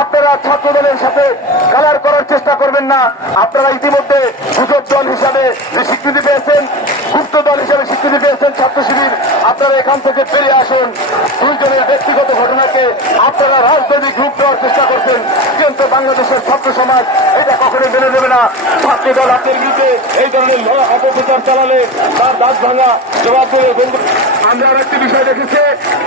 আপনারা ছাত্র দলের সাথে কালার করার চেষ্টা করবেন না। আপনারা ইতিমধ্যে গুজব দল হিসাবে যে স্বীকৃতি পেয়েছেন, গুপ্ত দল হিসাবে স্বীকৃতি পেয়েছেন ছাত্র শিবির আপনারা এখান থেকে বেরিয়ে আসুন। আপনারা রাজনৈতিক রূপ দেওয়ার চেষ্টা করছেন, কিন্তু বাংলাদেশের ছাত্র সমাজ এটা কখনোই মেনে দেবে না। ছাত্র দল আপনার বিরুদ্ধে এই ধরনের অপপ্রচার চালালে তার দাঁত ভাঙা জবাব বন্ধু। আমরা আর একটি বিষয় দেখেছি,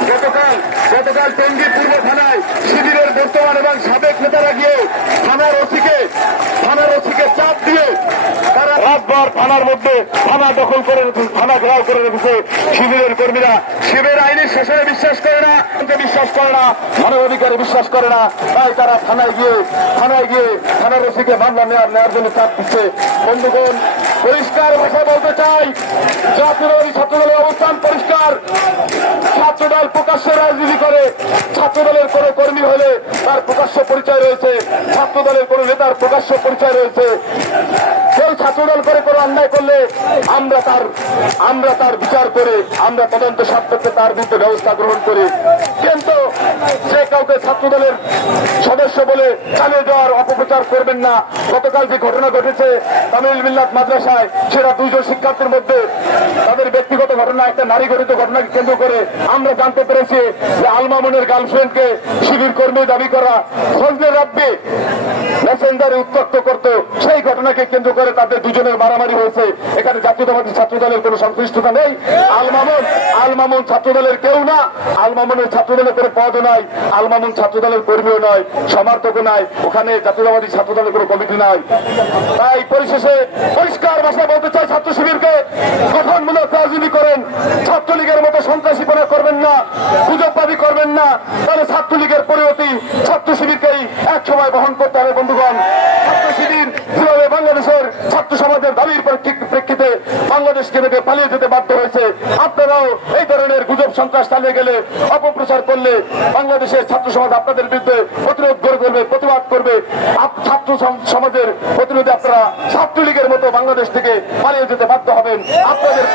গতকাল গতকাল টঙ্গী পূর্ব থানায় শিবিরের বর্তমান এবং সাবেক নেতারা গিয়ে থানার ওসিকে থানার ওসিকে চাপ দিয়ে তারা রাতভর থানার মধ্যে থানা দখল করে থানা ঘেরাও করে রেখেছে শিবিরের কর্মীরা। শিবির আইনের শাসনে বিশ্বাস করে না বিশ্বাস করে না মানবাধিকারে বিশ্বাস করে না, তাই তারা থানায় গিয়ে থানায় গিয়ে থানার ওসিকে মামলা নেওয়ার নেওয়ার জন্য চাপ দিচ্ছে। বন্ধুগণ, পরিষ্কার ভাষা বলতে চাই জাতীয় ছাত্রদলের অবস্থান পরিষ্কার। ছাত্রদল প্রকাশ্য রাজনীতি করে, ছাত্রদলের কোন কর্মী হলে তার প্রকাশ্য পরিচয় রয়েছে, ছাত্রদলের কোন নেতার প্রকাশ্য পরিচয় রয়েছে। কেউ ছাত্রদল করে কোনো অন্যায় করলে আমরা তার আমরা তার বিচার করে, আমরা তদন্ত সাপেক্ষে তার বিরুদ্ধে ব্যবস্থা গ্রহণ করি। কিন্তু যে কাউকে ছাত্র দলের সদস্য বলে চালিয়ে দেওয়ার অপপ্রচার করবেন না। গতকাল যে ঘটনা ঘটেছে তামিল মিল্লাত মাদ্রাসায়, সেরা দুইজন শিক্ষার্থীর মধ্যে তাদের ব্যক্তিগত ঘটনা, একটা নারী গঠিত ঘটনাকে কেন্দ্র করে আমরা জানতে পেরেছি যে আলমামনের গার্লফ্রেন্ডকে শিবির কর্মী দাবি করা। ফজলে রাব্বি মেসেঞ্জারে উত্তক্ত করত সেই ঘটনাকে কেন্দ্র করে তাদের দুজনের মারামারি হয়েছে। এখানে জাতীয়তাবাদী ছাত্র দলের কোনো সংশ্লিষ্টতা নেই। আলমামুন আলমামুন ছাত্র দলের কেউ না। আলমামুনের ছাত্র দলের কোনো পদও নাই। আলমামুন ছাত্র দলের কর্মীও নয় সমর্থকও নাই। ওখানে জাতীয়তাবাদী ছাত্র দলের কোনো কমিটি নাই। তাই পরিশেষে পরিষ্কার ভাষা বলতে চাই ছাত্র শিবিরকে, গঠনমূলক রাজনীতি করেন। ছাত্রলীগের মতো সন্ত্রাসীপনা করবেন না, গুজববাদী করবেন না। তাহলে ছাত্রলীগের পরিণতি ছাত্র শিবিরকেই এক সময় বহন করতে হবে বন্ধুগণ ছাত্র শিবির যেভাবে বাংলাদেশের ছাত্র সমাজের দাবির প্রেক্ষিতে বাংলাদেশকে থেকে পালিয়ে যেতে বাধ্য হয়েছে? আপনারাও এই ধরনের গুজব, সন্ত্রাস চালিয়ে গেলে অপপ্রচার করলে বাংলাদেশের ছাত্র সমাজ আপনাদের বিরুদ্ধে প্রতিরোধ গড়ে তুলবে, প্রতিবাদ করবে। ছাত্র সমাজের প্রতিরোধে আপনারা ছাত্রলীগের মতো বাংলাদেশ থেকে পালিয়ে যেতে বাধ্য হবেন। আপনাদের